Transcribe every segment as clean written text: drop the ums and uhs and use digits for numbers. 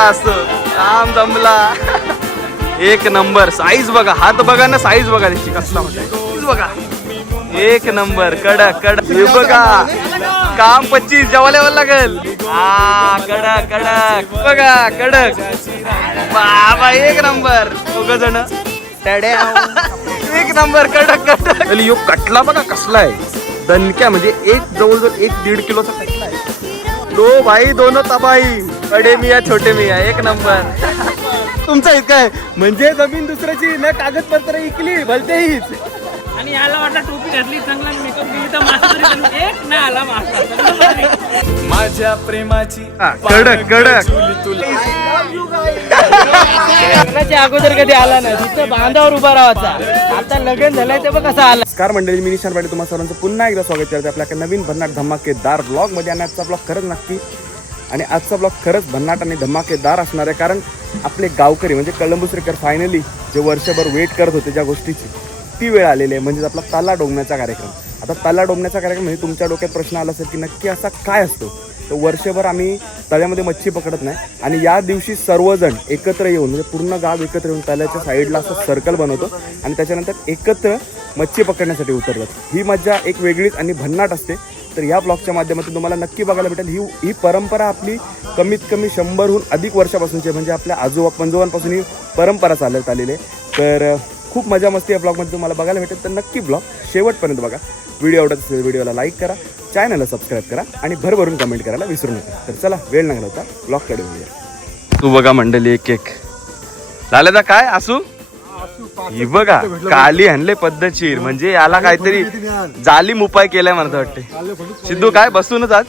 असतो. काम जमला. एक नंबर. साईज बघा, हात बघा ना, साईज बघा त्याची कसला म्हणजे बघा. एक नंबर. कडक कडक. हे बघा काम 25 जेवायला लागेल. हा कडक कडक बघा कडक. बाबा एक नंबर. दोघ जण एक नंबर कडक कडक. यो कटला बघा कसला आहे. दणक्या म्हणजे एक जवळजवळ 1-1.5 किलोचा कटला आहे. दो भाई दोनो तबाई. बडे मिया छोटे मिया. एक नंबर. तुमचा इतका आहे म्हणजे जमीन दुसऱ्याची न कागदपत्र इकली भलते हीच. आणि याला वाटलं टोपी घातली चांगला मेकअप केली तर मास्तर एक नाही आला मास्तर. माझ्या प्रेमाची कडक कडक. लग्नाच्या अगोदर कधी आला नाही तिथं बांधावर उभा राहायचा. आता लग्न झालंय ते बघ कसा आला. नमस्कार मंडळी, मी निशान पाटील तुम्हा सर्वांचं पुन्हा एकदा स्वागत करते आपल्या एका नवीन भन्नाट धमाकेदार ब्लॉग मध्ये. आणि आजचा ब्लॉग खरंच नक्की आणि आजचा ब्लॉग खरंच भन्नाट आणि धमाकेदार असणार आहे. कारण आपले गावकरी म्हणजे कळंबुसरेकर फायनली जे वर्षभर वेट करत होते ज्या गोष्टीची ती वेळ आलेली आहे. म्हणजे आपला तला डोबण्याचा कार्यक्रम. आता तला डोबण्याचा कार्यक्रम म्हणजे तुमच्या डोक्यात प्रश्न आला असेल की नक्की असा काय असतो. तर वर्षभर आम्ही तळ्यामध्ये मच्छी पकडत नाही आणि या दिवशी सर्वजण एकत्र येऊन म्हणजे पूर्ण गाव एकत्र येऊन तळ्याच्या साईडला असं सर्कल बनवतो आणि त्याच्यानंतर एकत्र मच्छी पकडण्यासाठी उतरतात. ही मजा एक वेगळीच आणि भन्नाट असते. तर या ब्लॉगच्या माध्यमातून तुम्हाला नक्की बघायला भेटेल. ही परंपरा आपली कमीत कमी 100हून अधिक वर्षापासूनची आहे. म्हणजे आपल्या आजोबा पंजोबांपासून ही परंपरा चालत आलेली आहे. तर खूप मजा मस्ती या ब्लॉगमध्ये तुम्हाला बघायला भेटेल. तर नक्की ब्लॉग शेवटपर्यंत बघा. व्हिडिओ आवडत असेल व्हिडिओला लाईक करा, चॅनलला सबस्क्राईब करा आणि भरभरून कमेंट करायला विसरू नका. तर चला वेळ लागला होता ब्लॉगकडे वळूया. तू बघा मंडळी एक एक झालं काय असू. ही बघा काली आणले पद्धतशीर. म्हणजे याला काहीतरी जालीम उपाय केलाय मला वाटते. सिद्धू काय बसूनच आज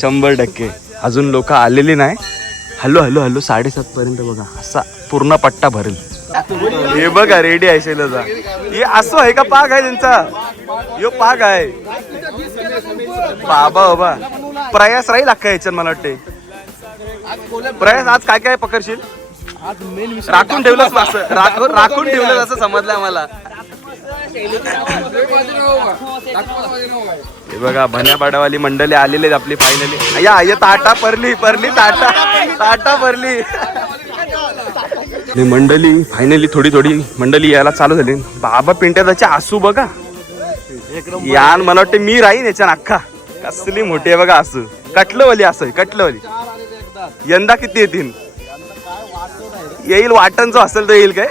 100%. अजून लोक आलेली नाही. हॅलो हॅलो हॅलो 7:30 पर्यंत बघा असा पूर्ण पट्टा भरेल. हे बघा रेडी आहे शैलजा. हे असं आहे का पाग आहे त्यांचा. यो पाग आहे बाबा बाबा. प्रयास राहील अख्खा याच्यात मला वाटते. प्रयास आज काय काय पकडशील. राखून ठेवलंच असं राखून ठेवलं असं समजलं आम्हाला. हे बघा भण्यापाडावाली मंडळी आलेले आपली फायनली. या ताटा परली ताटा परली. मंडळी फायनली थोडी मंडळी यायला चालू झाली. बाबा पिंट्याचा आसू बघा यान मला वाटते मी राहीन याच्या अख्खा. कसली मोठी आहे बघा आसू. कटलंवाली असं आहे कटलंवाली. यंदा किती येतील येईल वाटणचं असेल तर येईल काय.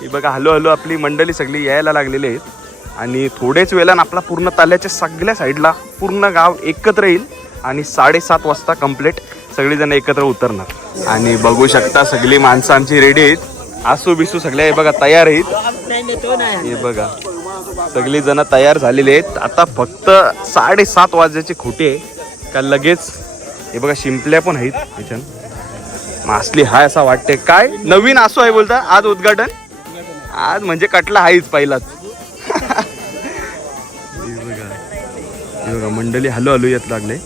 हे बघा हलो हलो आपली मंडळी सगळी यायला लागलेली आहेत आणि थोडेच वेळानं आपला पूर्ण ताल्याच्या सगळ्या साईडला पूर्ण गाव एकत्र येईल आणि 7:30 वाजता कंप्लीट सगळीजण एकत्र उतरणार. आणि बघू शकता सगळी माणसं आमची रेडी आहेत. आसू बिसू सगळ्या हे बघा तयार आहेत. हे बघा सगळी जण तयार झालेले आहेत. आता फक्त 7:30 वाजायची खोटी आहे का लगेच. हे बघा शिंपल्या पण आहेत त्याच्यानं. मासली हाय असा वाटते. काय नवीन आसू आहे बोलता आज उद्घाटन. आज म्हणजे कटला हायच पहिलाच. हे बघा मंडळी हलो हलो येत लागले.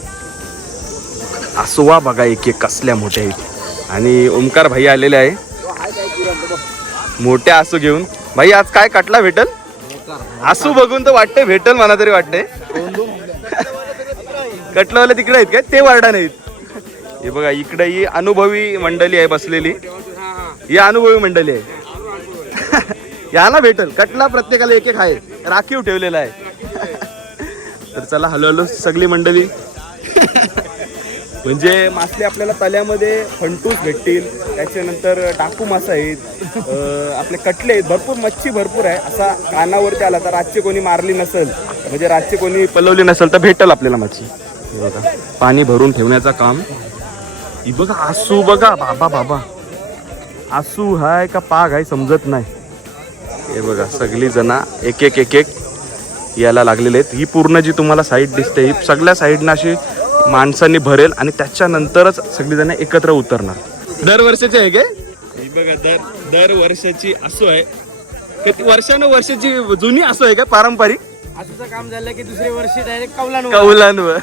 आसुवा बघा एक एक कसल्या मोठ्या आहेत. आणि ओमकार भाई आलेले आहे मोठ्या आसू घेऊन. भाई आज काय कटला भेटल. आसू बघून तर वाटते भेटल मला तरी वाटते. कटलावाले तिकडे आहेत काय ते वारडा नाहीत. हे बघा इकडे ही अनुभवी मंडळी आहे बसलेली. ही अनुभवी मंडळी आहे. याला भेटल कटला प्रत्येकाला एक एक आहे राखीव ठेवलेला आहे. तर चला हलो हलो सगळी मंडळी. म्हणजे मासले आपल्याला तल्यामध्ये फंटूस भेटतील. त्याच्यानंतर टाकू मासा आहेत. आपले कटले आहेत. भरपूर मच्छी भरपूर आहे. असा कानावरती आला तर रातची कोणी मारली नसेल म्हणजे रातची कोणी पलवली नसेल तर भेटल आपल्याला मच्छी. हे बघा पाणी भरून ठेवण्याचं काम. ही बघा आसू बघा बाबा बाबा. आसू हाय का पाग आहे समजत नाही. हे बघा सगळी जण एक एक यायला लागलेले आहेत. ही पूर्ण जी तुम्हाला साईड दिसते ही सगळ्या साईडनं अशी माणसांनी भरेल आणि त्याच्यानंतरच सगळी जण एकत्र उतरणार. दरवर्षाची आहे काय. ही बघा दर वर्षाची असो आहे. किती वर्षाची जुनी असो आहे का पारंपरिक. आसूचं काम झालं की दुसरे वर्षी डायरेक्ट कौलांवर.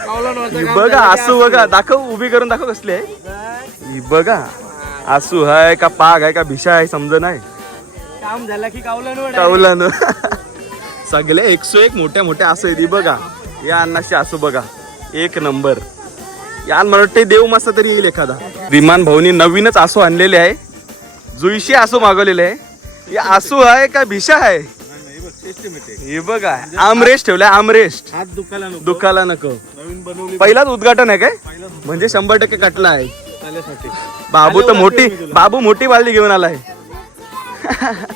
बघा आसू बघा दाखव उभी करून दाखव कसली आहे. ही बघा आसू आहे का पाग आहे का भिशा आहे समज नाही. काम झालं की कौलांवर. सगळे 101 मोठ्या मोठ्या आसू आहेत. ही बघा या अन्नाची आसू बघा एक नंबर. यान मला वाटते देव मासा तरी येईल एखादा. विमान भाऊनी नवीनच आसू आणलेले आहे, जुईशी आसू मागवलेले आहे. हे आसू आहे का भिषा आहे? हे बघा आमरेस्ट ठेवलाय, आमरेस्ट. हात दुखाला नको. नवीन बनवली पहिलाच उद्घाटन आहे काय? म्हणजे 100% कटला आहे. त्यासाठी. बाबू तर बाबू मोठी बालदी घेऊन आलाय.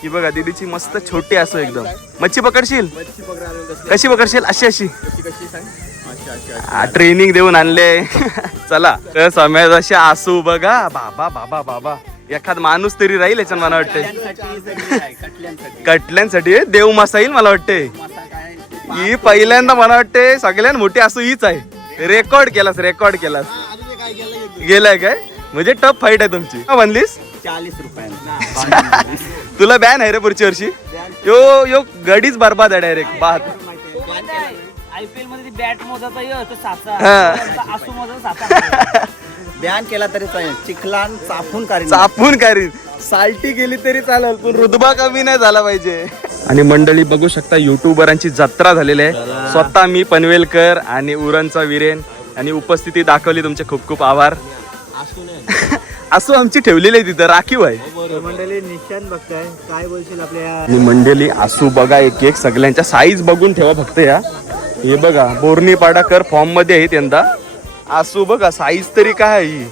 ही बघा दीदीची मस्त छोटी असो एकदम. मच्छी पकडशील? कशी पकडशील? अशी अशी ट्रेनिंग देऊन आणले. चला तर समय जसे आसू बघा. बाबा बाबा बाबा एखाद माणूस तरी राहील याच्यात मला वाटते. कटल्यांसाठी देव मासा येईल मला वाटते. ही पहिल्यांदा मला वाटते सगळ्यात मोठी आसू हीच आहे. रेकॉर्ड केलास गेलाय काय? म्हणजे टफ फाईट आहे तुमची. बनलीस 40 रुपये. तुला बॅन आहे रे पुढच्या वर्षी. यो यो गडीच बरबाद आहे डायरेक्ट. बाद IPL मध्ये बॅट मोजाचा येतो साचा, हा. आसू मोजाचा साचा. बॅन केला तरी चालेल, चिखलान चापून काढीन. चापून करीन. साल्टी गेली तरी चालेल पण रुतबा कमी नाही झाला पाहिजे. आणि मंडळी बघू शकता युट्यूबरांची जत्रा झालेली आहे. स्वतः मी पनवेलकर आणि उरणचा वीरेन आणि उपस्थिती दाखवली. तुमचे खूप खूप आभार. असो आमची ठेवलेली आहे तिथं राखीव आहे. मंडळी निशान बघताय, काय बोलशील आपल्या आणि मंडळी आसू बघा एक एक सगळ्यांच्या साईज बघून ठेवा फक्त. या हे बघा बोरणी पाडाकर फॉर्म मध्ये आहेत यंदा. आसू बघा साईज तरी काय आहे ही.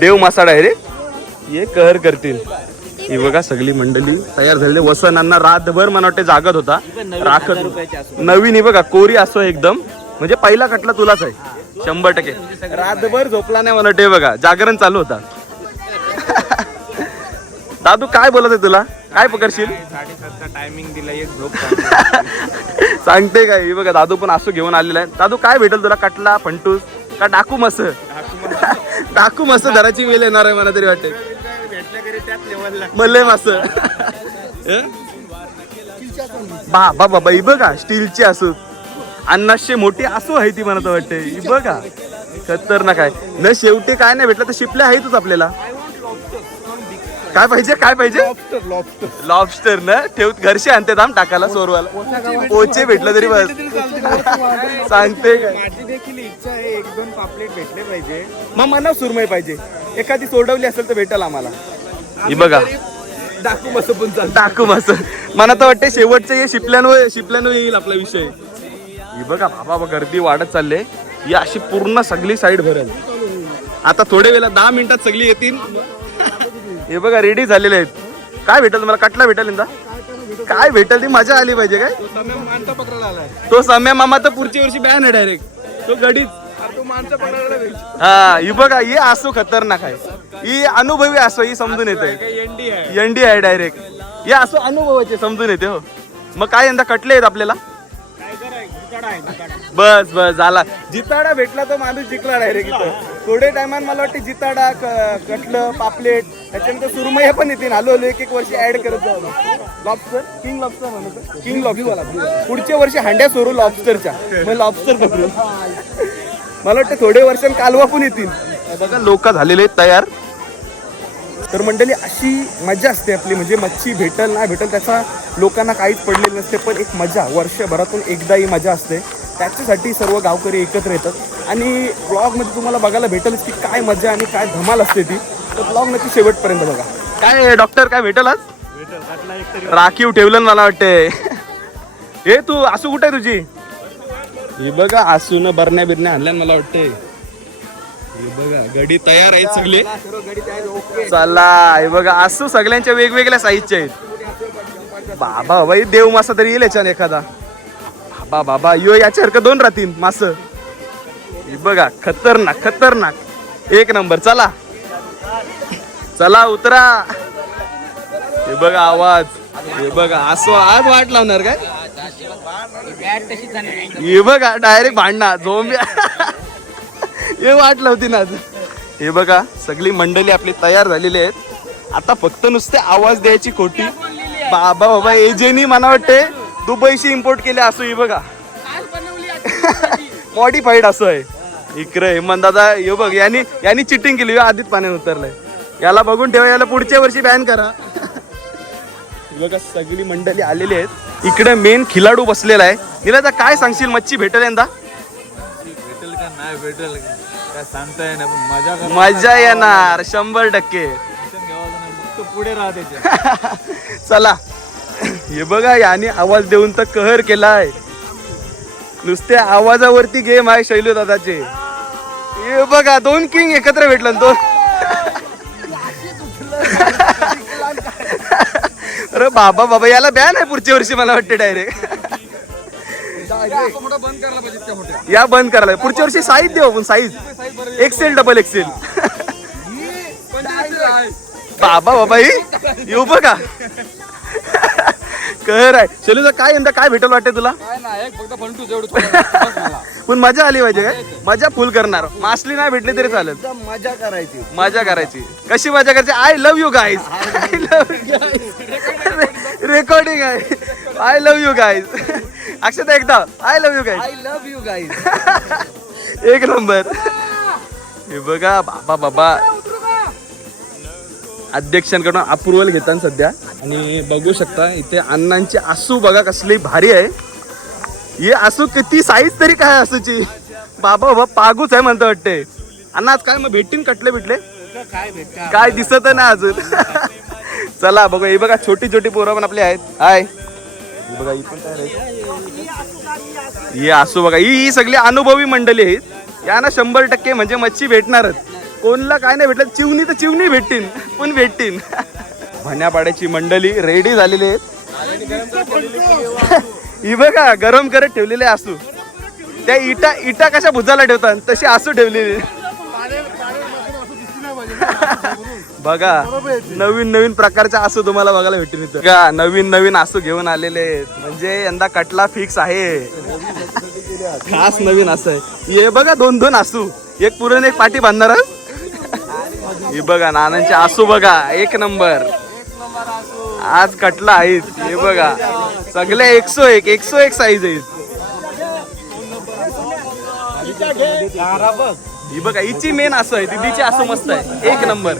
देव मासा डायरेक्ट हे कहर करतील. ही बघा सगळी मंडळी तयार झालेली. वसनांना रातभर मला वाटते जागत होता राखत. नवीन ही बघा कोरी असो एकदम, म्हणजे पहिला कटला तुलाच आहे 100%. रातभर झोपला नाही मला वाटते. बघा जागरण चालू होता. दादू काय बोलत आहे तुला? काय पकडशील? 7:30चा टायमिंग दिला, एक झोप. सांगते काय? हे बघा दादू पण असं घेऊन आलेला आहे. दादू काय भेटेल तुला? कटला, फंटूस का डाकू मस? डाकू मस धराची वेळ येणार आहे मला तरी वाटते. भेटल्या घरी त्याच लेवलला मल्ले मास. बाबा बाबा ही बघा स्टीलची असू. 50 मोठी असू आहे ती मला तर वाटते. ही बघा खतरनाक आहे. न शेवटी काय नाही भेटलं तर शिपल्या आहेतच आपल्याला. काय पाहिजे? काय पाहिजे? लॉबस्टर ना ठेव. घरशी आणते दाम टाकायला सोरवाला. पोचे भेटलं तरी बस. सांगते काय? माझी देखील इच्छा आहे, 1-2 पापलेट भेटले पाहिजे. मग मला सुरमई पाहिजे. एखादी सोडवली असेल तर भेटेल आम्हाला. ही बघा डाकू मस्त पण चालतं. टाकू मस्त. मला तर वाटते शेवटचं हे शिपल्यानं येईल आपला विषय. ही बघा बाबा गर्दी वाढत चालले. ही अशी पूर्ण सगळी साईड भरेल. आता थोड्या वेळा 10 मिनिटात सगळी येतील. हे बघा रेडी झालेले आहेत. काय भेटेल तुम्हाला? कटला भेटेल यंदा? काय भेटेल ती मजा आली पाहिजे काय? माणसं पकडायला आलाय. तो सम्या मामा तर पुढच्या वर्षी बॅन आहे डायरेक्ट. तो गडीच. तो माणसं पकडायला. हा ही बघा ही असो खतरनाक आहे. ही अनुभवी असो. ही समजून येते. एंडी आहे. एंडी आहे डायरेक्ट. हे असो अनुभवाचे समजून येते. हो मग काय यंदा कटले आहेत आपल्याला? बस बस झाला. जिताडा भेटला तो माणूस जिंकला डायरेक्ट इथं. थोडे टायमान मला वाटते जिताडा, कटलं, पापलेट, त्याच्यानंतर सुरमई पण येतील. हलो एक वर्षी ऍड करत जाऊ. लॉबस्टर, किंग लॉबस्टर म्हणतो. किंग लॉबस्टर पुढच्या वर्षी हांड्या सोडू लॉबस्टरच्या. मग लॉबस्टर पकडू. मला वाटतं थोडे वर्षांनी कालवा पण येतील. बघा लोक झालेले आहेत तयार. तर मंडळी अशी मजा असते आपली. म्हणजे मच्छी भेटल नाही भेटल त्याचा लोकांना काहीच पडलेलं नसते, पण एक मजा वर्षभरातून एकदा ही मजा असते. त्याच्यासाठी सर्व गावकरी एकत्र येतात. आणि ब्लॉगमध्ये तुम्हाला बघायला भेटेलच की काय मजा आणि काय धमाल असते ती. तर ब्लॉग नक्की शेवटपर्यंत बघा. काय डॉक्टर काय भेटेल आज? राखीव ठेवलं मला वाटते. हे तू आसू कुठे आहे तुझी? हे बघा आसून बरण्या बिरण्या आणल्या मला वाटते. हे बघा गडी तयार आहेत सगळे. चला हे बघा आसू सगळ्यांच्या वेगवेगळ्या साईजचे आहेत. बाबा बाई देव मासा तरी येईल याच्याने एखादा. बाबा बाबा यो याच्यासारखं 2 राहतील मास. हे बघा खतरनाक खतरनाक एक नंबर. चला चला उतरा. हे बघा आवाज. हे बघा असो आज वाट लावणार काय? हे बघा डायरेक्ट भांडणार झोंब्या. हे वाट लावती ना. हे बघा सगळी मंडळी आपली तयार झालेली आहेत. आता फक्त नुसते आवाज द्यायची खोटी. बाबा बाबा एजेनी मला वाटते दुबईशी इम्पोर्ट केले असो. ही बघा मॉडिफाईड असं आहे. इकडे हेमंत दादा हे बघ यांनी चिटिंग केली. आधीच पाण्यात उतरलंय. याला बघून ठेवा. याला पुढच्या वर्षी बॅन करा. बघा सगळी मंडळी आलेली आहेत. इकडे मेन खिलाडू बसलेला आहे. निला काय सांगशील? मच्छी भेटेल यंदा? भेटेल का नाही भेटेल? काय सांगता येणार पण मजा करा. मजा येणार 100%. Tension घ्यावं नाही, फक्त पुढे राहा त्याच्या. चला हे बघा याने आवाज देऊन तर कहर केलाय. नुसत्या आवाजावरती गेम आहे शैलू दादाचे. हे बघा 2 किंग एकत्र भेटलं ना 2. अरे बाबा बाबा याला बॅन आहे पुढच्या वर्षी मला वाटते डायरेक्ट. बंद करायला पाहिजे त्या मोठ्या. या बंद करायला पुढच्या वर्षी साईज देऊ आपण साईज एक्सेल डबल एक्सेल. बाबा बाबा ही येऊ बघा कहर आहे. शैलूचा काय यंदा काय भेटेल वाटते तुला? काय नाही फक्त फंटूच एवढं थोडं. पण मजा आली पाहिजे काय? मजा फुल करणार. मासली नाही भेटली तरी चालेल. मजा करायची. मजा करायची. कशी मजा करायची? I love you guys. I love recording आहे. I love you guys. Akshata एकदा I love you guys. I love you guys. एक नंबर. हे बघा बाबा बाबा अध्यक्षांकडून अप्रुव्हल घेतात सध्या. आणि बघू शकता इथे अण्णांची आसू बघा कसली भारी आहे. हे आसू किती साईज तरी काय आसूची. बाबा बाबा पागूच आहे म्हणतो वाटते. अण्णा आज काय मग भेटतील कटले बिटले? काय दिसत नाही अजून. चला बघा हे बघा छोटी छोटी पोरं पण आपली आहेत. हाय हे बघा ही पण तयार आहे. ही आसू बघा ही सगळी अनुभवी मंडळी आहेत. या ना 100% म्हणजे मच्छी भेटणारच. कोणला काय नाही भेटलं चिवणी तर चिवणी भेटतील पण भेटतील. भण्यापाड्याची मंडळी रेडी झालेली आहेत. ही बघा गरम करत ठेवलेले आसू. त्या इटा इटा कशा भुजाला ठेवतात तशी आसू ठेवलेली. बघा नवीन नवीन प्रकारच्या आसू तुम्हाला बघायला भेटून येतं का. नवीन नवीन आसू घेऊन आलेले आहेत म्हणजे यंदा कटला फिक्स आहे. खास नवीन असं आहे. हे बघा 2-2 आसू एक पुरण एक पाठी बांधणार. हे बघा नानांचे आसू बघा एक नंबर. आज कटला आहेत. हे बघा सगळे 101 साईज आहेत. ही बघा हिची मेन असं आहे. दीदीची असं मस्त आहे एक नंबर.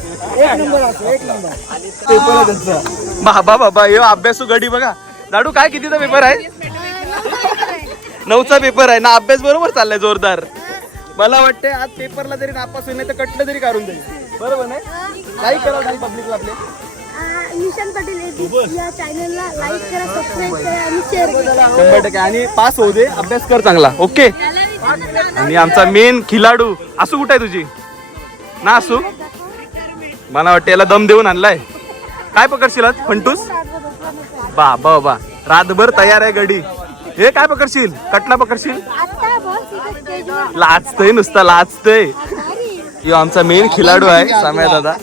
बाबा बाबा हे अभ्यासू गडी बघा. लाडू काय कितीचा पेपर आहे? 9चा पेपर आहे ना. अभ्यास बरोबर चाललाय जोरदार. मला वाटतंय आज पेपरला जरी नापास होईल नाही तर कटलं तरी काढून जाईल. बरोबर नाही? लाईक करा खाली पब्लिकला आपले. निशांत पाटील एडिट या चॅनलला लाईक करा, सबस्क्राइब करा आणि शेअर करा. 100% आणि पास होऊ दे. अभ्यास कर चांगला. ओके. आणि आमचा मेन खिलाडू असू कुठे आहे तुझी ना असू? मला वाटतं याला दम देऊन आणलाय. काय पकडशील आज फंटूस? बाबा बाबा रातभर तयार आहे गडी. हे काय पकडशील? कटला पकडशील? आता बस इथे स्टेजवर लाजतय नुसता लाजतय. यो आमचा मेन खिलाडू आहे साम्या दादा.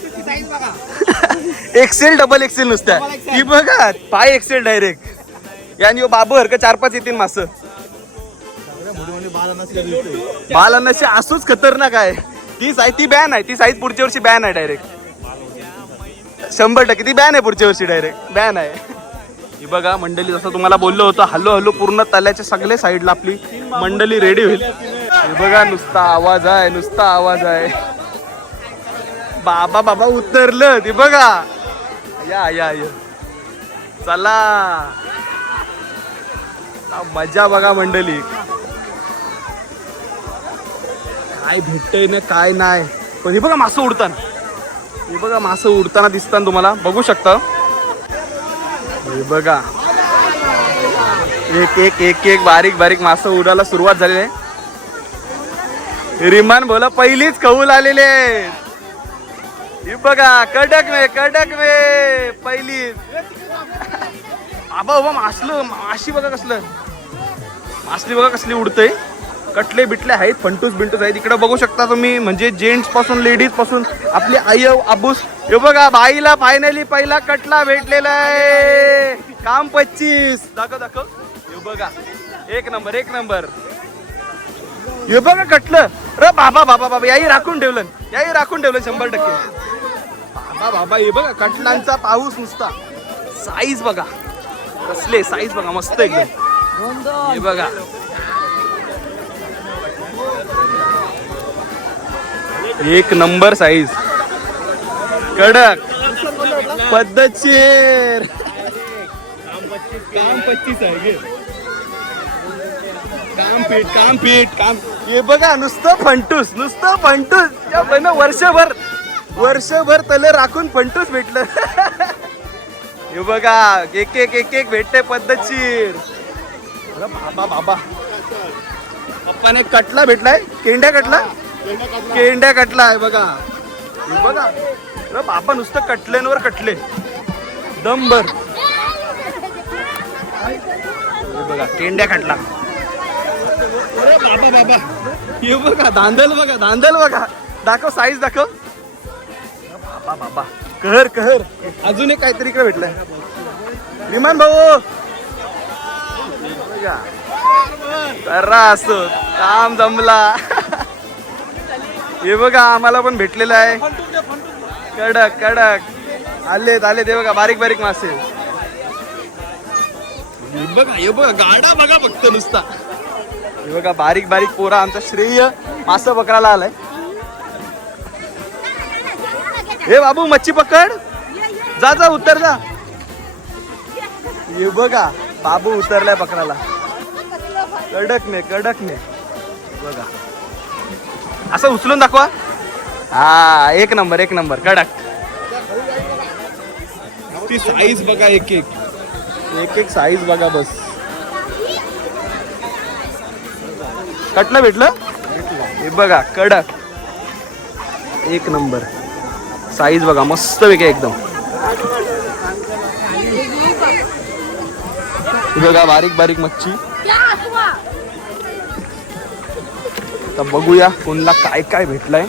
एक्सेल डबल एक्सेल नुसत्या. ही बघा पाय एक्सेल डायरेक्ट. यानी यो बाबू हरकत 4-5 येतील मास. बालांनाशी असूच खतरनाक आहे. ती साईज ती बॅन आहे. ती साईज पुढच्या वर्षी बॅन आहे डायरेक्ट. 100% ती बॅन आहे पुढच्या वर्षी डायरेक्ट बॅन आहे. ही बघा मंडळी जसं तुम्हाला बोललो होतं हल्लो हल्लो पूर्ण तल्याच्या सगळ्या साईडला आपली मंडळी रेडी होईल. हे बघा नुसता आवाज आहे नुसता आवाज आहे. बाबा बाबा उतरलं ते बघा. या या या चला मजा बघा मंडळी. काय भेटतंय ना काय नाही. पण हे बघा मासं उडताना. हे बघा मासं उडताना दिसताना तुम्हाला बघू शकता. हे बघा एक एक एक एक बारीक बारीक मासं उडायला सुरुवात झालेली आहे. रिमान बोला पहिलीच कौल आलेले. हे बघा कडक मे पहिली. आबा मासलं माशी बघा कसलं. मासली बघा कसली उडतंय. कटले बिटले आहेत फंटूस बिंटूस आहेत. इकडे बघू शकता तुम्ही म्हणजे जेंट्स पासून लेडीज पासून आपली आई आबूस. हे बघा बाईला फायनली पहिला कटला भेटलेला आहे. काम 25 दाखव दाखव. हे बघा एक नंबर एक नंबर. हे बघा कटलं. रे बाबा बाबा बाबा याही राखून ठेवलं 100%. बाबा बाबा हे बघा कटलांचा पाऊस नुसता. साईज बघा कसले साईज बघा मस्त एकदम. हे बघा एक नंबर साईज कडक पद्धतशीर. काम 25 आहे. काम हे बघा नुसतं फंटूस या बहिण वर्षभर तले राखून फंटूस भेटलं. हे बघा एक एक भेटते पद्धतशीर. बाबा पप्पाने कटला भेटलाय. केंड्या कटला आहे बघा. हे बघा अरे बाबा नुसतं कटल्यांवर कटले दमभर. हे बघा केंड्या कटला. अरे बाबा हे बघा धांदल बघा. दाखव साईज दाखव. बाबा कहर अजून एक काहीतरी इकडे भेटलंय. विमान भाऊ करा असतो काम जमला. हे बघा आम्हाला पण भेटलेलं आहे. कडक आले ते बघा बारीक मासे. हे बघा गाडा बघा फक्त नुसता. हे बघा बारीक पोरा आमचा श्रेय मासा पकडायला आलाय. हे बाबू मच्छी पकड. जा उतर जा. हे बघा बाबू उतरलाय पकडायला. कडक ने बघा असं उचलून दाखवा. हा एक नंबर कडक. ती साईज बघा एक साईज बघा बस. कटलं भेटलं. हे बघा कडक एक नंबर साईज बघा मस्त वेगळी एकदम. बघा बारीक मच्छी. आता बघूया कोणला काय भेटलंय.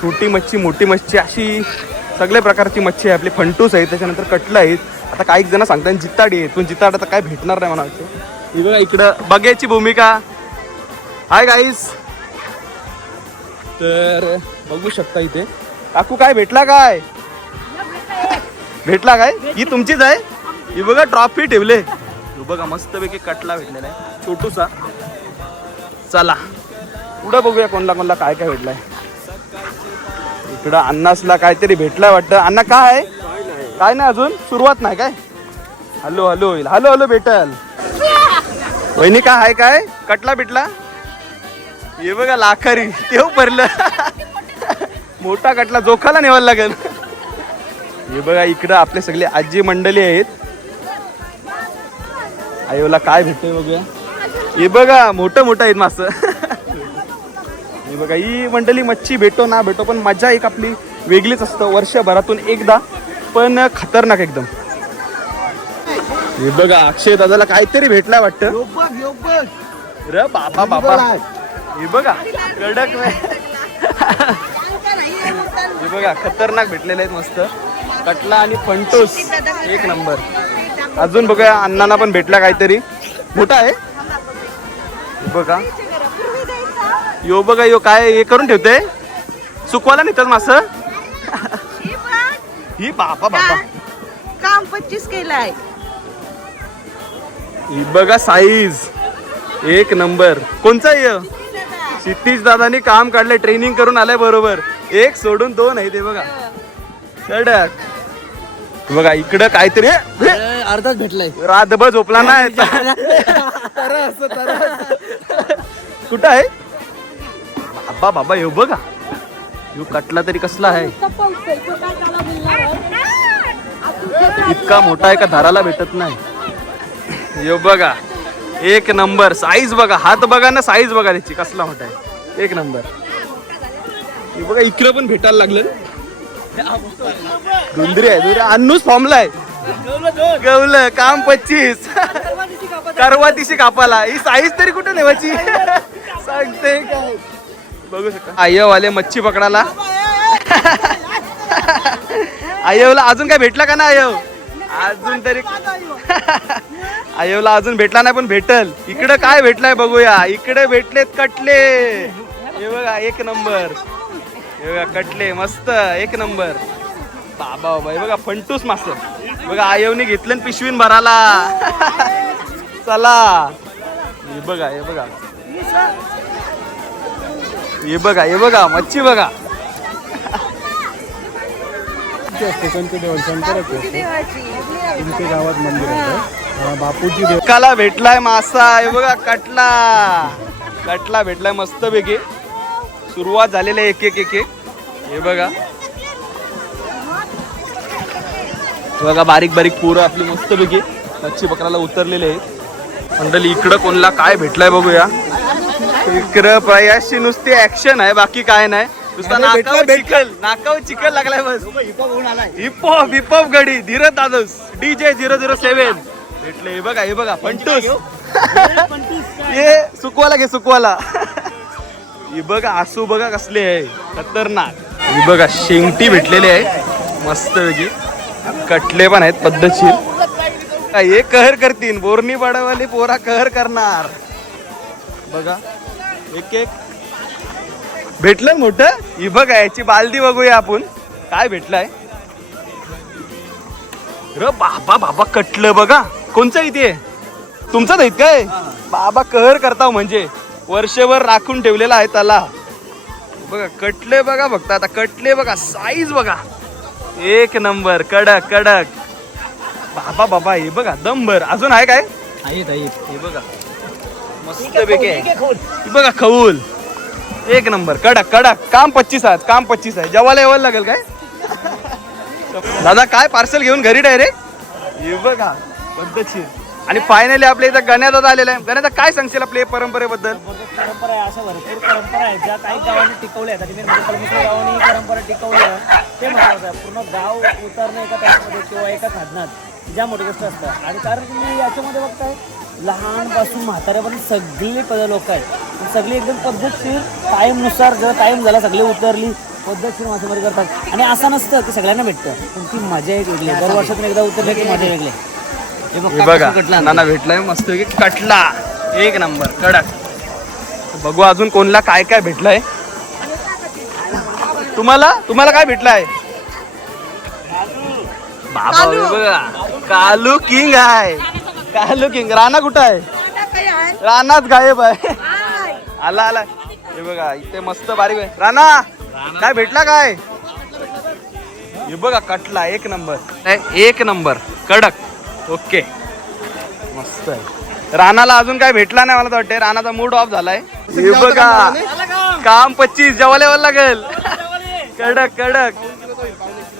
छोटी मच्छी मोठी मच्छी अशी सगळ्या प्रकारची मच्छी आहे. आपली फंटूस आहे त्याच्यानंतर कटलं आहेत. आता काही जण सांगतात जिताडी आहे. पण जिताड आता काय भेटणार नाही म्हणायचं. ही बघा इकडं बघ्याची भूमिका. हाय गाईस तर बघू शकता इथे. काकू काय भेटला काय ही तुमचीच आहे. ही बघा ट्रॉफी ठेवले. ही बघा मस्तपैकी कटला भेटलेला आहे छोटूसा. चला पुढं बघूया कोणला काय भेटलाय. इकडं अण्णासला काहीतरी भेटलाय वाटतं. अण्णा काय नाही अजून सुरुवात नाही काय. हॅलो भेटल. वहिनी काय आहे काय कटला भेटला. हे बघा लाखारी तेव भरलं. मोठा कटला जोखाला नेवायला लागेल. हे बघा इकडं आपले सगळे आजी मंडळी आहेत. आयोला काय भेटतंय बघूया. हे बघा मोठं आहेत मासं. हे बघा ही मंडळी मच्छी भेटो ना भेटो पण मजा एक आपली वेगळीच असतं वर्षभरातून एकदा. पण खतरनाक एकदम. हे बघा अक्षय दादाला काहीतरी भेटलाय वाटतं. रे बाबा हे बघा कडक. हे बघा खतरनाक भेटलेले आहेत मस्त कटला आणि फंटूस एक नंबर. अजून बघूया अण्णांना पण भेटला काहीतरी मोठा आहे. बघा यो बघा यो काय हे करून ठेवते सुकवायला नेतात मासं. ही बाबा काम 25 केलाय. ही बघा साईज एक नंबर. कोणचा आहे क्षितिज दादानी काम काढलंय. ट्रेनिंग करून आलाय बरोबर. एक सोडून दोन आहे ते बघा कडक. बघा इकडं काहीतरी अर्धाच भेटलाय. रातभर झोपला नाही. कुठं आहे बाबा येऊ बघा. येऊ कटला तरी कसला आहे. इतका मोठा आहे का धराला भेटत नाही. येऊ बघा एक नंबर साईज बघा. हात बघा ना साईज बघा त्याची कसला मोठा आहे एक नंबर. हे बघा इकडं पण भेटायला लागलं. धुंदरी आहे अन्नूच फॉर्मलाय. गवलं काम 25 करवातीशी कापाला. ही साईज तरी कुठे नेवायची सांगते काय. बघू शकता आयवाले मच्छी पकडायला. आयवला अजून काय भेटला का ना आयव अजून तरी. आयवला अजून भेटला नाही पण भेटल. इकडे काय भेटलाय बघूया. इकडे भेटलेत कटले. हे बघा एक नंबर. हे बघा कटले मस्त एक नंबर. बाबा हे बघा फंटूस मास बघा. आयवने घेतलं पिशवीन भराला. चला हे बघा हे बघा मच्छी बघा. देवाची असते, कोणते देव शंकराची असते. देवाची तुमच्या गावात मंदिर आहे बापूजी देव. काला भेटलाय मासा हे बघा कटला भेटलाय मस्तपैकी. सुरुवात झालेली आहे एक एक हे बघा बारीक बारीक पोरं आपली मस्तपैकी मच्छी पकडायला उतरलेले आहेत. मंडळी इकडं कोणला काय भेटलाय बघूया. इकडं प्रयाशी नुसती ऍक्शन आहे, बाकी काय नाही. नुसता नाकावर चिखल लागलाय बस. हिपॉप गडी धीरज दादस DJ 007 भेटले. हे बघा पंटूस हे सुकवाला हे बघा आसू बघा कसले आहे खतरनाक. हे बघा शेंगटी भेटलेली आहे मस्त पैकी. कटले पण आहेत पद्धतशीर. हे कहर करतील बोरणी पाडावाली पोरा कहर करणार. बघा एक भेटलं मोठं. ही बघा याची बालदी बघूया आपण काय भेटलाय. र बाबा कटलं बघा. कोणचं इथे तुमचाच आहेत काय बाबा. कहर करताव म्हणजे वर्षभर राखून ठेवलेला आहे त्याला. बघा कटले बघा फक्त आता कटले बघा. साईज बघा एक नंबर कडक बाबा. हे बघा दमभर. अजून आहे काय हे बघा मस्त पैकी हे बघा खऊल एक नंबर कडक काम 25 आहे. जेवायला यावं लागेल काय दादा. काय पार्सल घेऊन घरी डायरेक्ट. हे बघा पद्धतशीर. आणि फायनली आपल्या इथं गण्या दादा आलेला आहे. गण्या दादा काय सांगशील आपल्या परंपरेबद्दल. परंपरा आहे अशा भरपूर परंपरा आहेत ज्या काही गावांनी टिकवल्या आहेत. आणि कळमनुरी गावांनी ही परंपरा टिकवली आहे ते महत्त्वाचं आहे. पूर्ण गाव उतरणं एका त्यामध्ये किंवा एका साधनात ज्या मोठी गोष्ट असतात. आणि कारण तुम्ही याच्यामध्ये बघताय लहानपासून म्हाताऱ्यापर्यंत सगळी लोक आहेत. सगळी एकदम पद्धतशीर टाईमनुसार जर टाईम झाला सगळी उतरली पद्धतशीर मासेमारी करतात. आणि असं नसतं की सगळ्यांना भेटतं पण ती मजा एक वेगळी. दर वर्षातून एकदा उतरले की मजा वेगळी. हे बघा नाना भेटलाय मस्त कटला एक नंबर कडक. बघू अजून कोणला काय काय भेटलाय. तुम्हाला काय भेटलाय बाबा. बघा कालू किंग आहे. कालू किंग. राणा कुठं आहे. रानाच गायब आहे. आला हे बघा इथे मस्त बारीक आहे. राणा काय भेटला काय. हे बघा कटला एक नंबर कडक ओके मस्त आहे. राणाला अजून काय भेटला नाही मला तर वाटते. राणाचा मूड ऑफ झालाय. हे बघा काम 25 जेवायला यावं लागेल. कडक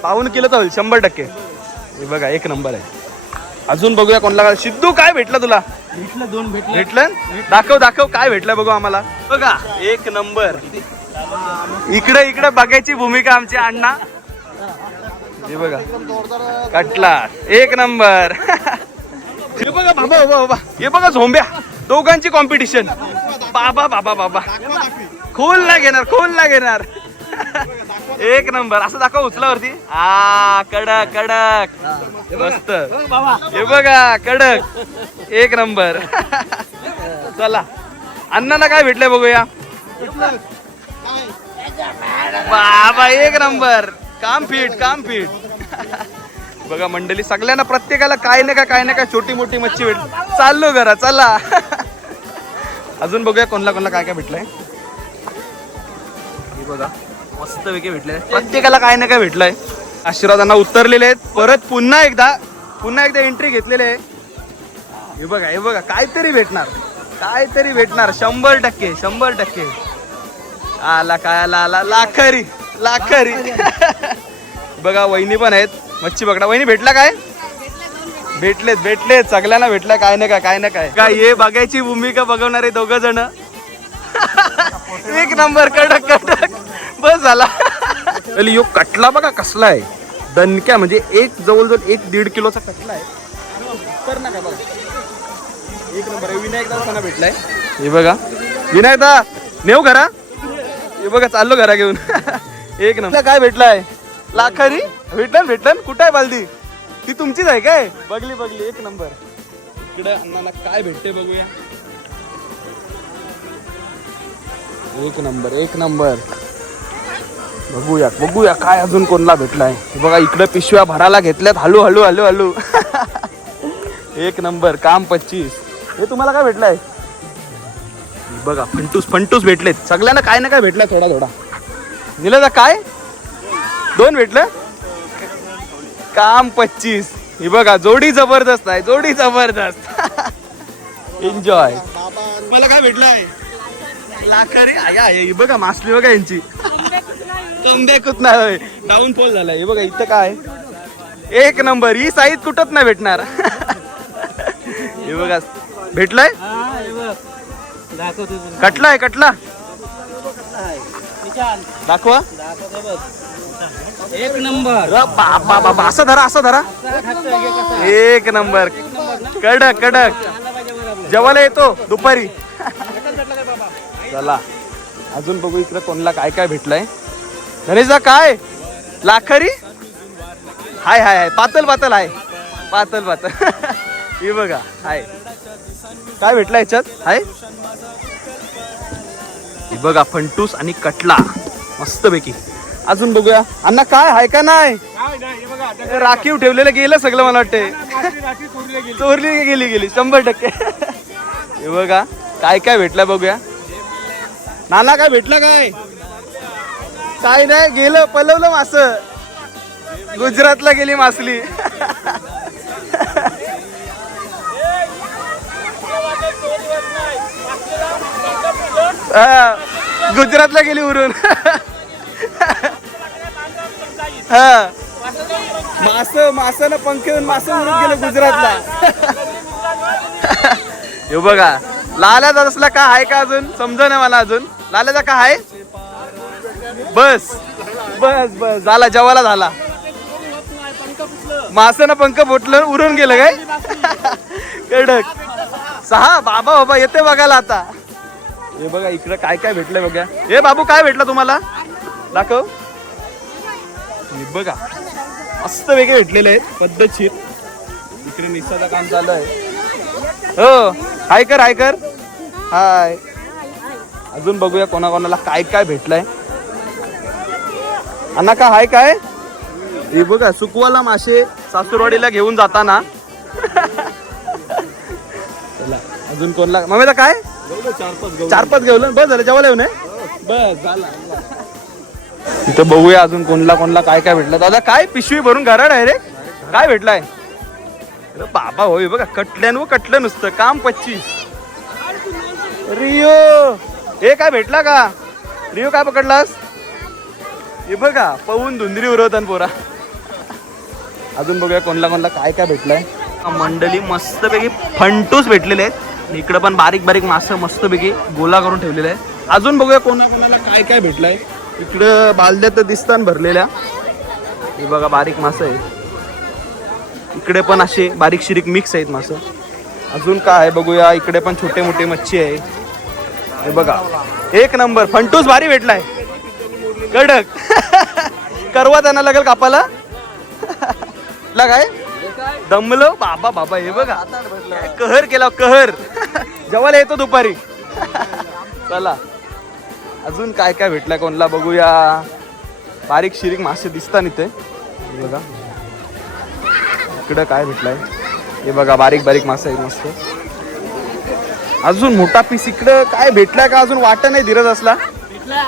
पाऊण किलोचा होईल 100%. हे बघा एक नंबर आहे. अजून बघूया कोणला. सिद्धू काय भेटलं तुला. भेटलं दाखव काय भेटलं बघू आम्हाला. बघा एक नंबर. इकडे बघायची भूमिका आमची अण्णा. हे बघा कटला एक नंबर. हे बघा बाबा हे बघा झोंब्या दोघांची कॉम्पिटिशन. बाबा खोल ना घेणार एक नंबर. असं दाखव उचलावरती. कडक मस्त. हे बघा कडक एक नंबर. चला अण्णांना काय भेटलंय बघूया. बाबा एक नंबर काम फिट. बघा मंडळी सगळ्यांना प्रत्येकाला काय ना काय छोटी मोठी मच्छी भेट. चाललो घरा चला. अजून बघूया कोणला काय काय भेटलंय. हे बघा मस्त पैकी भेटलंय. प्रत्येकाला काय ना काय भेटलंय. आशीर्वादांना उतरलेले आहेत. परत पुन्हा एकदा एंट्री घेतलेली आहे. हे बघा काहीतरी भेटणार 100%. आला लाखरी. बघा वहिनी पण आहेत मच्छी पकडा. वहिनी भेटला काय. भेटलेत सगळ्यांना भेटला काय ना काय. हे बघायची भूमिका बघवणारे दोघ जण. एक नंबर कडक बस झाला. यो कटला बघा कसला आहे. दणक्या म्हणजे जवळजवळ 1-1.5 किलोचा कटला आहे. काय बघा एक नंबर. विनायक दादा भेटलाय. हे बघा विनायक दा नेऊ घरा. हे बघा चाललो घरा घेऊन. एक नंबर. काय भेटलाय लाखरी. भेटलं कुठं आहे बालदी. ती तुमचीच आहे काय. बघली एक नंबर. इकडे अण्णाला काय भेटते बघूया. एक नंबर बघूया काय अजून कोणला भेटलाय. बघा इकडे पिशव्या भरायला घेतल्यात. हळू. एक नंबर काम 25. हे तुम्हाला काय भेटलाय. बघा फंटूस भेटलेत सगळ्यांना काय ना काय भेटलाय. थोडा निलेदा काय 2 भेटलं. काम 25. ही बघा जोडी जबरदस्त आहे, जोडी जबरदस्त. एन्जॉय. मला काय भेटलंय लाखरी आया ही बघा मासली बघा यांची कमबॅकच नाही डाऊनफॉल झालाय. हे बघा इथं काय एक नंबर. ही साईज कुठंच नाही भेटणार. हे बघा भेटलाय कटलाय कटला दाखवा. एक नंबर. बाबा बाबा असं धरा असं धरा. एक नंबर कडक कडक. जेवायला येतो दुपारी. चला अजून बघू इकडे कोणला काय काय भेटलंय. गणेशदा काय लाखरी हाय हाय हाय पातल पातल आहे पातल पातल. हे बघा हाय काय भेटलं याच्यात हाय. हे बघा फंटूस आणि कटला मस्त पैकी. अजून बघूया अण्णा काय हाय का नाही. राखीव ठेवलेलं गेलं सगळं मला वाटतंय. चोरली गेली गेली 100%. हे बघा काय काय भेटलं बघूया. नाना काय भेटलं काय काय नाही गेलं पलवलं मास. गुजरातला गेली मासली. गुजरातला गेली उरून. हा मास मासानं पंख येऊन मास उरून गेलं गुजरातला. हे बघा लाल्याचा असला का आहे का अजून समजा नाही मला. अजून लाल्याचा का आहे. बस बस बस झाला जेवायला झाला. मासानं पंख फुटलं उरून गेलं काय. कडक 6. बाबा बाबा येते बघायला आता. हे बघा इकडे काय काय भेटलंय बघा. हे बाबू काय भेटलं तुम्हाला दाखव. हे बघा मस्त वेगळे भेटलेले आहेत पद्धतशीर. इकडे निसाचं काम चालू आहे. हो हाय कर हाय कर हाय. अजून बघूया कोणाकोणाला काय काय भेटलंय. अण्णा का हाय काय. हे बघा सुकवाला मासे सासूरवाडीला घेऊन जाताना. चला अजून कोणला मम्मीला काय 4-5 घेऊन बस झालं जेवायला येऊन बस झाला. तिथं बघूया अजून कोणला कोणला काय काय भेटलं. दादा काय पिशवी भरून घराड आहे रे. काय भेटलाय बाबा होय बघा कटल्यान व कटलं नुसतं काम 25. रिओ हे काय भेटला का रिओ काय पकडलास. हे बघा पवून धुंदरी उरवतान पोरा. अजून बघूया कोणला कोणला काय काय भेटलंय. मंडळी मस्तपैकी फंटूस भेटलेले आहेत. इकडं पण बारीक बारीक मासे मस्तपैकी गोला करून ठेवलेले आहेत. अजून बघूया कोणाकोणाला काय काय भेटलंय. इकडं बालद्या तर दिसतान भरलेल्या. हे बघा बारीक मासे आहेत. इकडे पण असे बारीक शिरीक मिक्स आहेत मासे. अजून काय आहे बघूया. इकडे पण छोटे मोठे मच्छी आहे. हे बघा एक नंबर फंटूस भारी भेटलाय कडक. करवा त्यांना लागेल कापाला लगाय दमलो बाबा बाबा. हे बघा कहर केला कहर. जेवायला येतो दुपारी. चला अजून काय काय भेटलाय कोणला बघूया. बारीक शिरीक मासे दिसतात इथे. हे बघा इकडं काय भेटलाय. हे बघा बारीक बारीक मासे आहेत मस्त. अजून मोठा पीस इकडं काय भेटलाय का अजून वाटत नाही. धीरज असला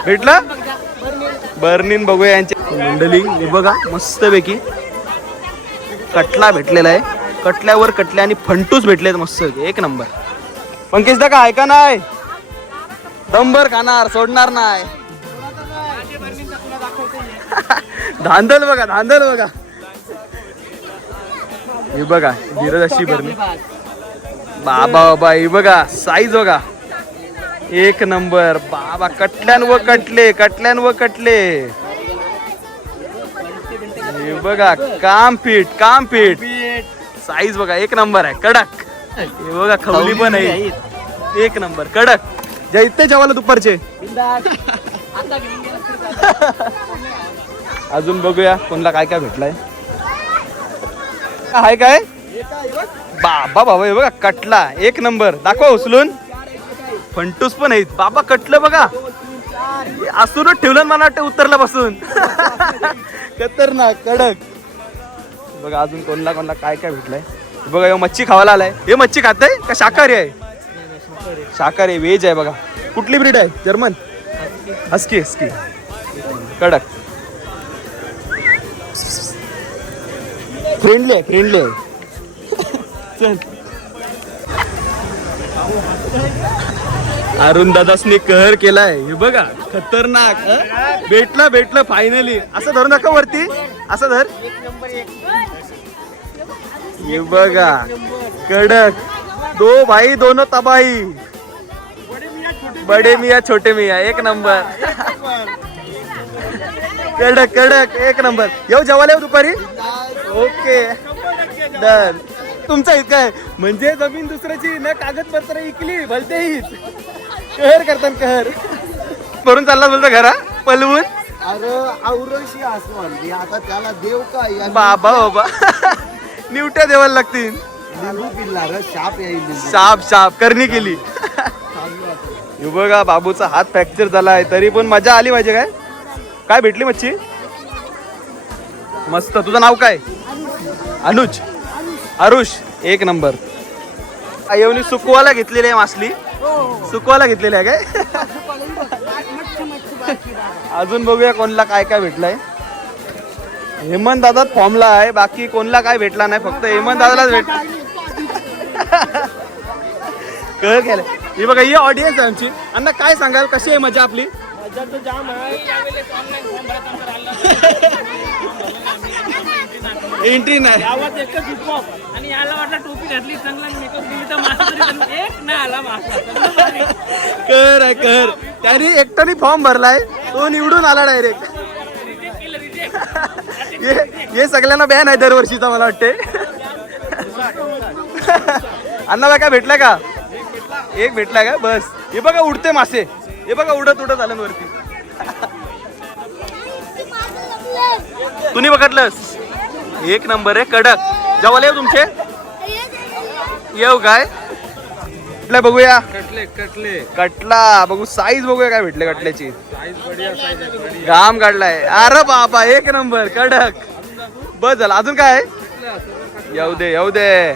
भेटला बर्निन बघूया यांच्या मंडळी. हे बघा मस्त पैकी कटला भेटलेला आहे. कटल्यावर कटले आणि फंटूस भेटलेत मस्त एक नंबर. पंकजदा का आहे का नाही दंबर खाणार सोडणार नाही. धांदल बघा धांदल बघा. हे बघा धीरज अशी भरणी बाबा बाबा. हे बघा साईज बघा एक नंबर बाबा. कटल्यान व कटले कटल्यान व कटले. हे बघा काम पीठ साईज बघा एक नंबर आहे कडक. हे बघा खवली पण आहे एक नंबर कडक. इथे जेवायला दुपारचे. अजून बघूया कोणला काय काय भेटलाय. हाय काय बाबा बाबा. हे बघा कटला एक नंबर. दाखवा उचलून. फंटूस पण आहेत बाबा. कटलं बघा असूनच ठेवलं मला वाटतं उतरला पासून. खतरनाक कडक. बघा अजून कोणला कोणला काय काय भेटलाय. बघा हे मच्छी खावायला आलाय. हे मच्छी खाताय का शाकाहारी आहे. शाकाहारी व्हेज आहे बघा. कुठली ब्रीड आहे जर्मन हस्की हस्की कडक. फ्रेंडली आहे फ्रेंडली आहे. चल अरुण दादासनी कहर केलाय हे बघा खतरनाक. भेटलं फायनली. असं धरून दाखव वरती असं धर. हे बघा कडक. दो भाई दोनो तबाही. बडे मिया छोटे मिया एक नंबर. कडक कडक एक नंबर. येऊ जेवायला येऊ दुपारी. Okay done. तुमचा इतका आहे म्हणजे जमीन दुसऱ्याची न कागदपत्र इकली भलते हीच. कहर करतात कहर. भरून चालला बोलतो घरा पलवून. अरे औरशी आसमान आता त्याला देव काय बाबा बाबा निवट्या देवाला लागतील. लिंबू पिल्ला रे शाप येईल. साप करणी केली. हे बघा बाबूचा हात फ्रॅक्चर झालाय तरी पण मजा आली पाहिजे. काय काय भेटली मच्छी मस्त. तुझं नाव काय? अनुज. आरुष एक नंबर. आयवनी सुकवाला घेतलेली आहे मासली. सुकवाला घेतलेली आहे काय. अजून बघूया कोणला काय काय भेटलंय. हेमंत दादा फॉर्मला आहे बाकी कोणला काय भेटला नाही फक्त हेमंत दादालाच भेटला. कळ केलं. ही बघा ही ऑडियन्स आहे आमची. अण्णा काय सांगाल कशी आहे मजा आपली? मजा तर जाम आहे. यावेळेस ऑनलाईन फॉर्म भरत आमचं एंट्री नाही. गावात एकच हिपहॉप आणि याला वाटलं टोपी घातली चांगला मेकअप केली तर मास्तर एक नाही आला मास्तर. कर आहे कर. त्याने एकट्याने फॉर्म भरलाय तो निवडून आला डायरेक्ट. हे सगळ्यांना बॅन आहे दरवर्षीचा मला वाटते. अण्णाला काय भेटलाय का? एक भेटलाय का बस. हे बघा उडते मासे. हे बघा उडत आलं वरती. तुम्ही बघितलंस एक नंबर आहे कडक. जेवायला येऊ तुमचे येऊ काय कुठल्या बघूया. कटले कटला बघू साईज बघूया काय भेटले कटल्याची. घाम काढलाय. अरे बाबा एक नंबर कडक. बस झालं. अजून काय येऊ दे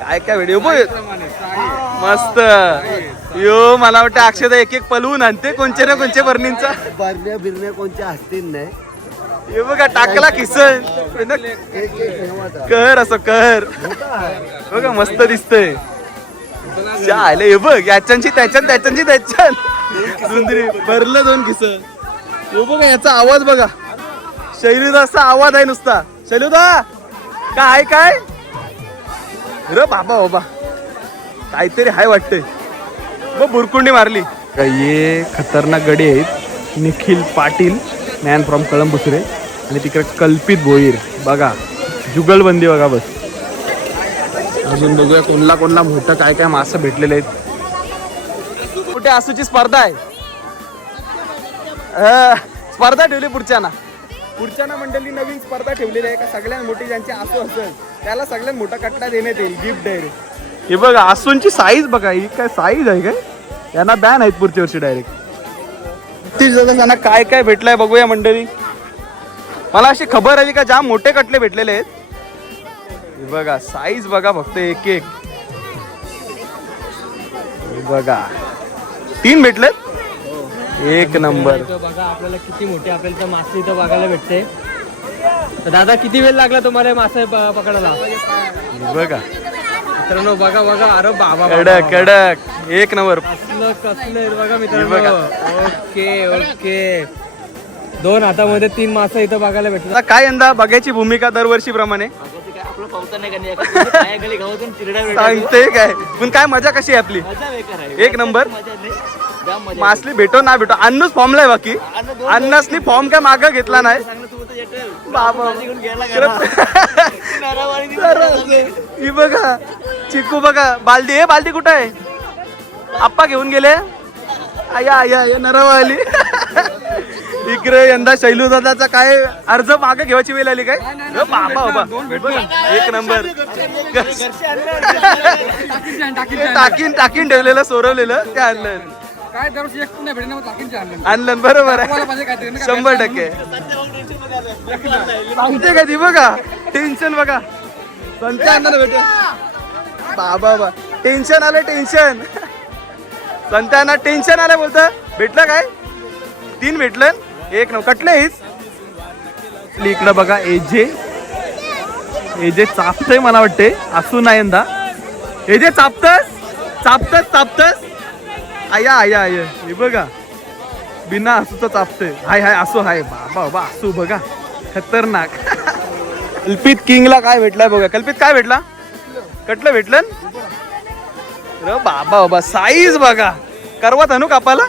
काय काय व्हिडिओ बघ मस्त. यो मला वाटतं अक्षता एक पलवून आणते कोणचे ना कोणचे बर्नींचा. बरण्या बिरण्या कोणत्या असतील नाही. हे बघा टाकला किसन. कर असं कर बघा मस्त दिसतंय. चाले हे बघ याच्यांची त्याच्यान सुंदरी भरलं दोन किस. हो बघा याचा आवाज बघा. शैलूदाचा आवाज आहे नुसता. शैलूदा काय काय रे बाबा काहीतरी हाय वाटतंय. मग बुरकुंडी मारली. ये खतरनाक गडी आहेत. निखिल पाटील मॅन फ्रॉम कळंबुसरे आणि तिकडे कल्पित भोईर बघा जुगलबंदी बघा बस. अजून बघूया कोणला मोठं काय काय मासे भेटलेले आहेत. कुठे आसूची स्पर्धा आहे. स्पर्धा ठेवली पुढच्या मंडळी नवीन स्पर्धा ठेवलेली आहे का सगळ्यात मोठी ज्यांची आसू असेल त्याला सगळ्यात मोठा कट्टा देण्यात येईल गिफ्ट डायरेक्ट. हे बघा आसूंची साईज बघा. ही काय साईज आहे काय. यांना बॅन आहेत पुढच्या वर्षी डायरेक्ट. त्यांना काय काय भेटलंय बघूया मंडळी. मला अशी खबर आली का जाम मोठे कटले भेटलेले आहेत. बघा साईज बघा फक्त एक बघा. 3 भेटलेत एक नंबर. बघा आपल्याला किती मोठे आपल्याला मासे इथं बघायला भेटते. तर दादा किती वेळ लागला तुम्हाला मासे पकडायला? बघा मित्रांनो बघा. अरे बाबा कडक एक नंबर. कसलं बघा मित्रांनो. ओके 2 हातामध्ये 3 मासे इथं बघायला भेटतात. आता काय यंदा बघायची भूमिका दरवर्षी प्रमाणे सांगते काय पण काय मजा कशी आहे आपली. एक नंबर. मासली भेटो ना भेटो अन्नूच फॉर्मला आहे बाकी. अन्नासनी फॉर्म काय मागं घेतला नाही बाबा. ही बघा चिकू बघा. बालदी कुठं आहे. आप्पा घेऊन गेले. आया नरवाली. इकडे यंदा शैलू दादाचा काय अर्ज मागे घेवायची वेळ आली काय. बाबा एक नंबर. टाकीन ठेवलेलं सोरवलेलं ते आणलं. आणलं बरोबर आहे 100%. सांगते का ती बघा टेन्शन बघा. संत्या अण्णाला भेटे बाबा टेन्शन आलं संत्या अण्णा टेन्शन आलं बोलतं. भेटलं काय 3 भेटलं एक नंबर. कटले हीच इकडं बघा एजे हे जे चापतंय मला वाटते असू नाही यंदा. हे जे चापतस आया आया आय हे बघा बिना असू चापतंय. हाय हाय असू हाय बाबा बाबा असू बघा खतरनाक. कल्पित किंगला काय भेटलाय बघा. कल्पित काय भेटला? कटलं भेटलं अरे बाबा बाबा साईज बघा. करवत आणू कापाला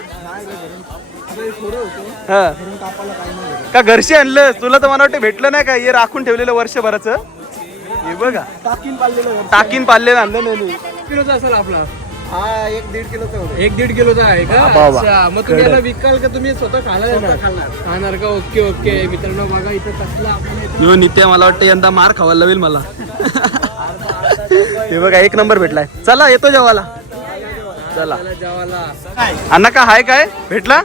हा का घरशी आणलं तुला तर मला वाटतं भेटलं नाही का. हे राखून ठेवलेलं वर्षभराचं हे बघा टाकीन पाळलेलं आणलं नाही. किलोचा असेल आपला हा 1-1.5 किलोचा होता. 1-1.5 किलोचा आहे का? बाबा. अच्छा, मग तुम्ही याला विकाल का तुम्ही स्वतः खाणार का? ओके ओके मित्रांनो बघा इथं कसला आपण यो नित्या मला वाटतं यंदा मार खावा लावेल मला. हे बघा 1 नंबर भेटलाय. चला येतो जेवायला. चला जेवायला अण्णा का हाय काय भेटला?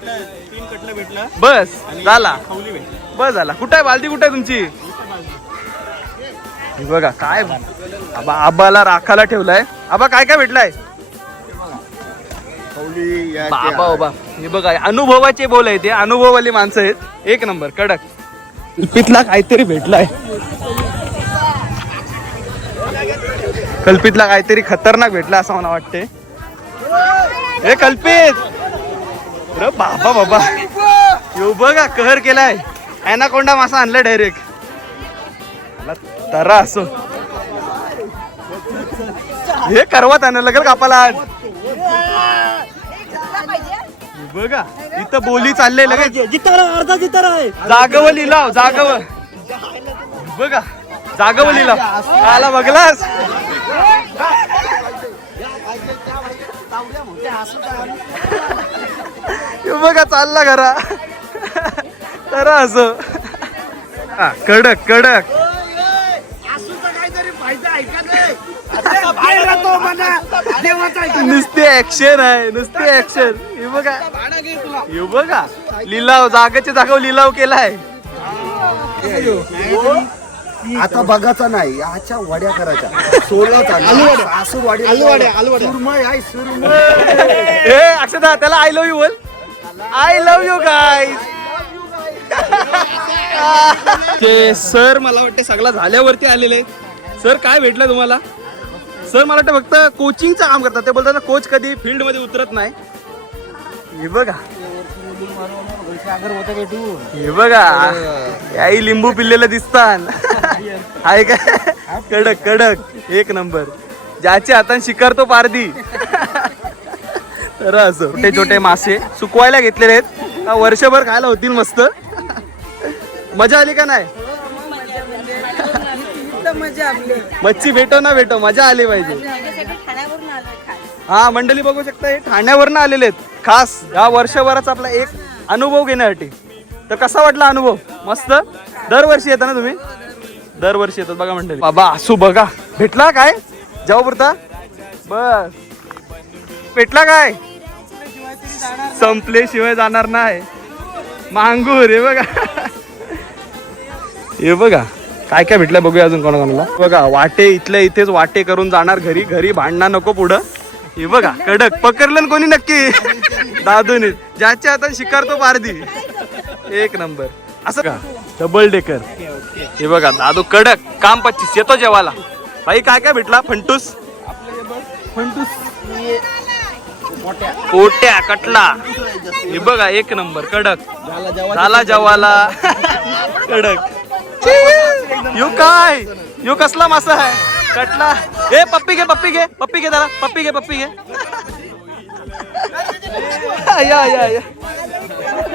बस झाला बस झाला. कुठे आहे बालदी? कुठे आहे तुमची? हे बघा काय आबाला राखायला ठेवलाय. आबा काय काय भेटलाय? बाबा बाबा हे बघा अनुभवाचे बोल आहे ते. अनुभववाली माणसं आहेत. 1 नंबर कडक. कल्पितला काहीतरी भेटलाय. कल्पितला काहीतरी खतरनाक भेटला असं मला वाटते. हे कल्पित अरे बाबा बाबा यो बघा कहर केलाय. ॲनाकोंडा मासा आणलाय डायरेक्ट. तरा असो हे करवत आणलं लागेल कापाला आज. बघा इथं बोली चालले लगेच. जागव लिलाव जागव बघा जागव लिलाव आला बघलास. बघा चालला घरा तर असं कडक कडक. नुसते ऍक्शन आहे नुसते ऍक्शन. हे बघा हे बघा लिलाव जागेच्या जागेवर लिलाव केलाय. आता बघायचा नाही याच्या वड्या करायच्या. सोलाचा सुरमई आहे सुरमई. हे अक्षता त्याला आय लव्ह यू बोल. I love you guys. ते सर मला वाटते सगळं झाल्यावरती आलेले. सर काय भेटलं तुम्हाला? सर मला वाटतं फक्त कोचिंगचं काम करतात. ते बोलतात कोच कधी फील्ड मध्ये उतरत नाही. हे बघा हे बघा याही लिंबू पिल्लेलं दिसतात. आहे काय कडक कडक 1 नंबर. ज्याचे हातान शिकारतो पारदी. तर असं छोटे छोटे मासे सुकवायला घेतलेले आहेत. वर्षभर खायला होतील मस्त. मजा आली का नाही? मच्छी भेटो ना भेटो मजा आली पाहिजे. हा मंडळी बघू शकता हे ठाण्यावरनं आलेले आहेत खास या वर्षभराचा आपला एक अनुभव घेण्यासाठी. तर कसा वाटला अनुभव? मस्त. दरवर्षी येता ना तुम्ही? दरवर्षी येतात बघा मंडळी. बाबा असू बघा भेटला काय जाऊपुरता? बस भेटला काय? संपल्याशिवाय जाणार नाही. मांगूर हे बघा हे बघा काय काय भेटलं बघूया अजून कोणाकोणाला. बघा वाटे इथल्या इथेच वाटे करून जाणार घरी. घरी भांडणं नको पुढं. हे बघा कडक पकडलं कोणी नक्की दादूनी. ज्याच्या हातात शिकारतो पारदी. 1 नंबर असं का डबल डेकर. हे बघा दादू कडक काम 25. येतो जेवायला. भाई काय काय भेटला? फंटूस पोट्या कटला. हे बघा 1 नंबर कडक झाला जेवायला. कडक यो काय यो कसला मासा आहे? कटला. ए पप्पी घे पप्पी घे पप्पी घे दादा पप्पी घे पप्पी घे. या या या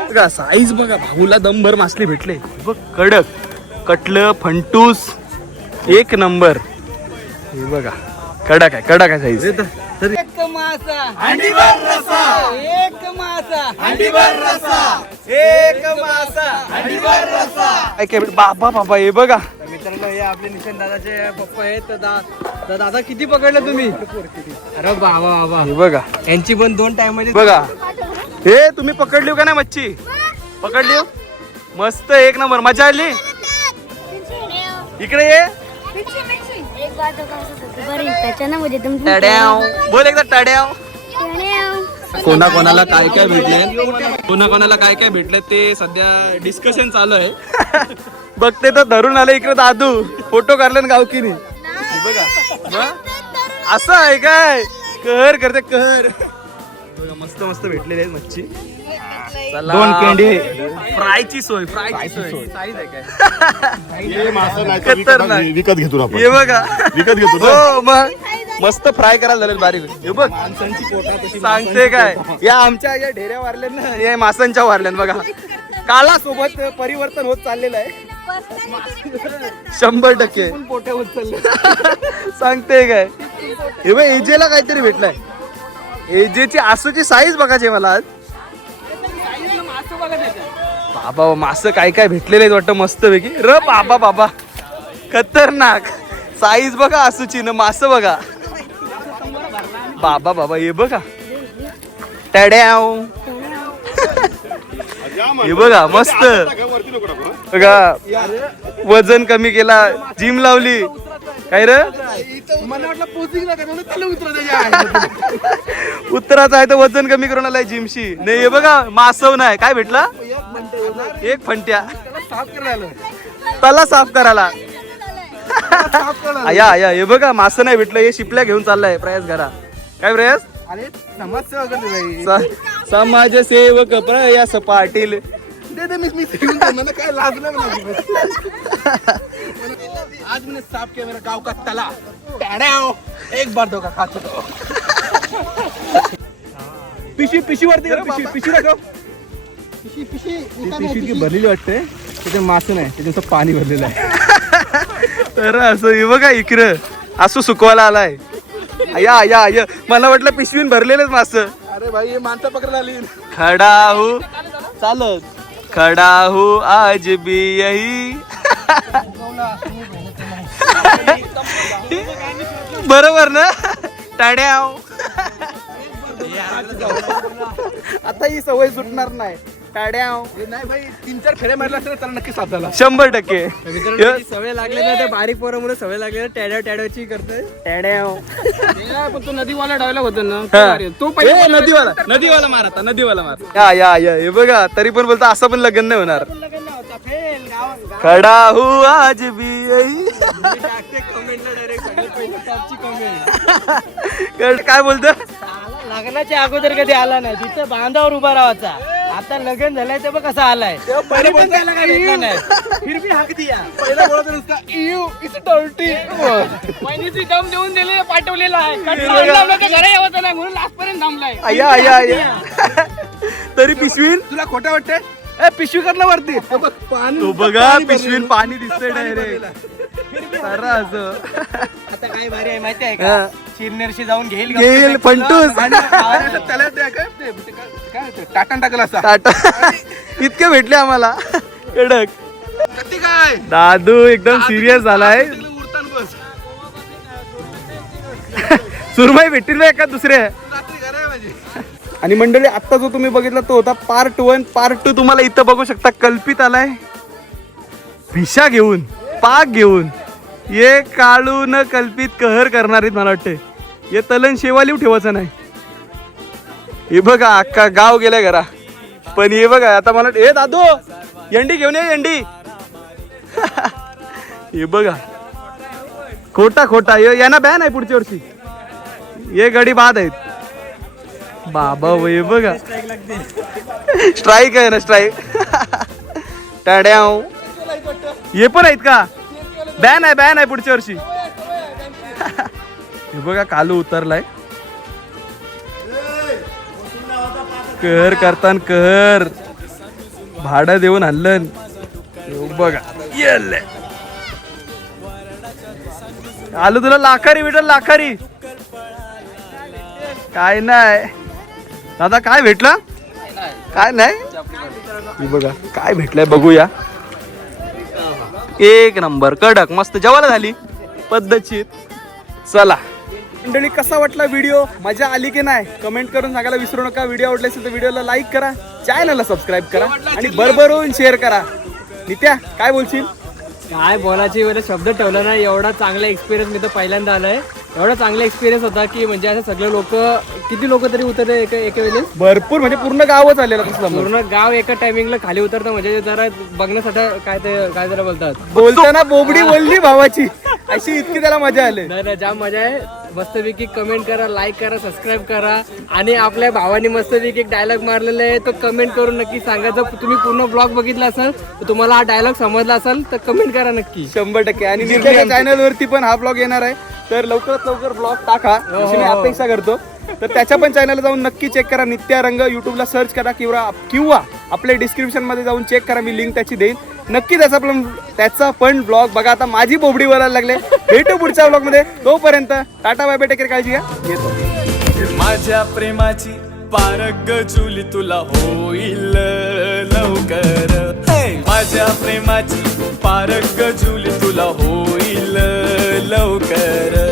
बघा साईज बघा. भाऊला दमभर मासली भेटले बघ. कडक कटलं फंटूस 1 नंबर. हे बघा कडक आहे साईज. एक मासा हंडीभर रसा. एक मासा हंडीभर रसा. एक मासा हंडीभर रसा. काय काय बाबा बाबा हे बघा. मित्रांनो हे आपले निशांत दादाचे पप्पा आहेत. तर दादा किती पकडले तुम्ही? अरे बाबा बाबा हे बघा यांची पण 2 टाइम मध्ये बघा. हे तुम्ही पकडली का नाही मच्छी? पकडली मस्त 1 नंबर. मजा आली. इकडे ये. त्याच्यामध्ये टड्याव बोल एकदा टड्याव. कोणाकोणाला काय काय भेटले कोणाकोणाला काय काय भेटलं ते सध्या डिस्कशन चालू आहे. बघते तर धरून आले इकडे दादू फोटो काढले गावकीने बघा असं आहे काय कहर करते कहर बघा मस्त मस्त भेटलेले आहेत मच्छी. दोन केंडे फ्रायची सोय साईज आहे काय खतरनाक. विकत घेतो आपण हे बघा विकत घेतो हो मग मस्त फ्राय करायला झाले बारीक. हे बघ सांगते काय या आमच्या या ढेऱ्या वारल्या ना या मासांच्या वारल्या बघा काला सोबत परिवर्तन होत चाललेलं आहे 100%. पोटे होत चालले. सांगते काय हे बघ एजेला काहीतरी भेटलाय एजेची आसूची साईज बघायची मला आज. बाबा मास काय काय भेटलेले आहेत वाटतं मस्त पैकी र बाबा बाबा खतरनाक साईज बघा आसूची ना मास बघा बाबा बाबा हे बघा टड्याव हे बघा मस्त बघा वजन कमी केला जिम लावली काय रे मला वाटलं पोचिंग उतरत उत्तराचं आहे तर वजन कमी करून आलाय जिमशी नाही हे बघा मासव नाही काय भेटला एक फंट्या साफ करायला तला साफ करायला आया आया हे बघा मास नाही भेटलं हे शिपल्या घेऊन चाललाय प्रयास घरा काय प्रयास अरे समाजसेवा करते बाई. समाजसेवक प्रयास पाटील दे दे मी घेऊन जाणार ना, काय लाजलं नाही. आज मैंने साफ किया मेरा गांव का तला टॅड्याव. एक बार धोका खातो तो. पिशी वरती पिशी दाखव पिशवी भरलेली वाटते त्याचे मासे नाही त्याच्यात पाणी भरलेलं आहे. तर असं हे बघा इकडं असं सुकवायला आलाय या या या मला वाटलं पिशवीन भरलेलेच मास अरे भाई हे माणसं पकडायला आली. खडा हो चालत खडा हो आज भी यही बरोबर ना टाड्याव आता ही सवय सुटणार नाही टाड्याव नाही भाई 3-4 फेऱ्या मारला असते त्याला नक्की साथ झाला. 100% सवय लागले ना त्या बारीक पोरामुळे सवय लागली ना टॅड्याची करतोय. टाड्याव पण तो नदीवाला डायलॉग होता ना तो नदीवाला मार आता नदीवाला मार या या या हे बघा तरी पण बोलता असं पण लग्न नाही होणार. खडा हो आज भी यही काय बोलत लग्नाच्या अगोदर कधी आला नाही तिथं बांधावर उभा राहायचा आता लग्न झालंय ते बघ कसा आलाय पहिले पण त्याला काही भेटला नाही फिर भी हाक दिया पहिला बोलत नुसता इयू इट्स डर्टी. महिन्याची दम देऊन दिले पाठवलेला आहे घरा यावं नाही म्हणून लास्ट पर्यंत थांबलाय आया आया आया तरी पिशवीन तुला खोटं वाटतंय? ए पिशवी करला वरती तो बघ, पाणी तो बघा पिशवीन पाणी दिसतंय डायरेक्ट असं आता काय भारी आहे माहिती आहे का शिरनेरशी जाऊन घेईल घेईल फंटूस त्याला ते काय ते टाटा टाकला असा टाटा इतके भेटले आम्हाला कडक कधी काय दादू एकदम सिरियस झालाय. उरतान बस सुरमई भेटतील ना एका दुसऱ्या रात्री घर आहे माझी. आणि मंडळी आता जो तुम्ही बघितला तो होता पार्ट 1. पार्ट 2 तुम्हाला इथं बघू शकता कल्पित आलाय भिशा घेऊन पाक घेऊन ये काळून कल्पित कहर करणार आहेत मला वाटते. हे तलन शेवालीव ठेवायचं नाही. हे बघा अख्खा गाव गेलाय घरा पण हे बघा आता मला हे दादू एंडी घेऊन ये एंडी हे बघा खोटा खोटा यांना बॅन आहे पुढच्या वर्षी हे गडी बाद आहेत बाबा वय बघा स्ट्राईक आहे ना स्ट्राईक टाड्याव हे पण आहेत का बॅन आहे पुढच्या वर्षी हे बघा कालू उतरलाय कहर करतान कहर भाडं देऊन हल्लन बघा येल आलू तुला लाखारी भेटल लाखारी काय नाही दादा काय भेटला काय नाही बघा काय भेटलंय बघूया. एक नंबर कडक मस्त जेवायला झाली पद्धतशीर. चला मंडळी कसा वाटला व्हिडिओ मजा आली की नाही कमेंट करून सांगायला विसरू नका. व्हिडिओ आवडला असेल तर व्हिडिओला लाईक करा चॅनलला सबस्क्राईब करा आणि भरभरून शेअर करा. नित्या काय बोलशील? काय बोलायची वेळेस शब्द ठेवला नाही एवढा चांगला एक्सपिरियन्स मी तर पहिल्यांदा आलाय एवढा चांगला एक्सपिरियन्स होता की म्हणजे असं सगळे लोक किती लोक तरी उतरले एका वेळेस भरपूर म्हणजे पूर्ण गावच आलेलं तसलं पूर्ण गाव एका टायमिंगला खाली उतरतं म्हणजे जरा बघण्यासाठी काय जरा बोलतात बोलताना बोबडी बोलली भावाची अशी इतकी त्याला मजा आली. नाही जाम मजा आहे. मस्तपैकी कमेंट करा, लाईक करा, सबस्क्राईब करा आणि आपल्या भावाने मस्तपैकी एक डायलॉग मारलेला आहे तो कमेंट करून नक्की सांगा. जर तुम्ही पूर्ण ब्लॉग बघितला असेल तर तुम्हाला हा डायलॉग समजला असेल तर कमेंट करा नक्की. 100%. आणि निर्णय चॅनल वरती पण हा ब्लॉग येणार आहे तर लवकरात लवकर ब्लॉग टाका अशी मी अपेक्षा करतो. तर त्याच्या पण चॅनलला जाऊन नक्की चेक करा. नित्या रंग युट्यूबला सर्च करा किंवा आपल्या डिस्क्रिप्शन मध्ये जाऊन चेक करा, मी लिंक त्याची देईन. नक्की त्याचा पण ब्लॉग बघा. आता माझी बोबडी बोलायला लागले. भेटू पुढच्या ब्लॉग मध्ये. तोपर्यंत tata bye bye, take care, काळजी घ्या. येतो. माझ्या प्रेमाची पारग जुली तुला होईल लवकर. माझ्या प्रेमाची पारग जुली तुला होईल लवकर.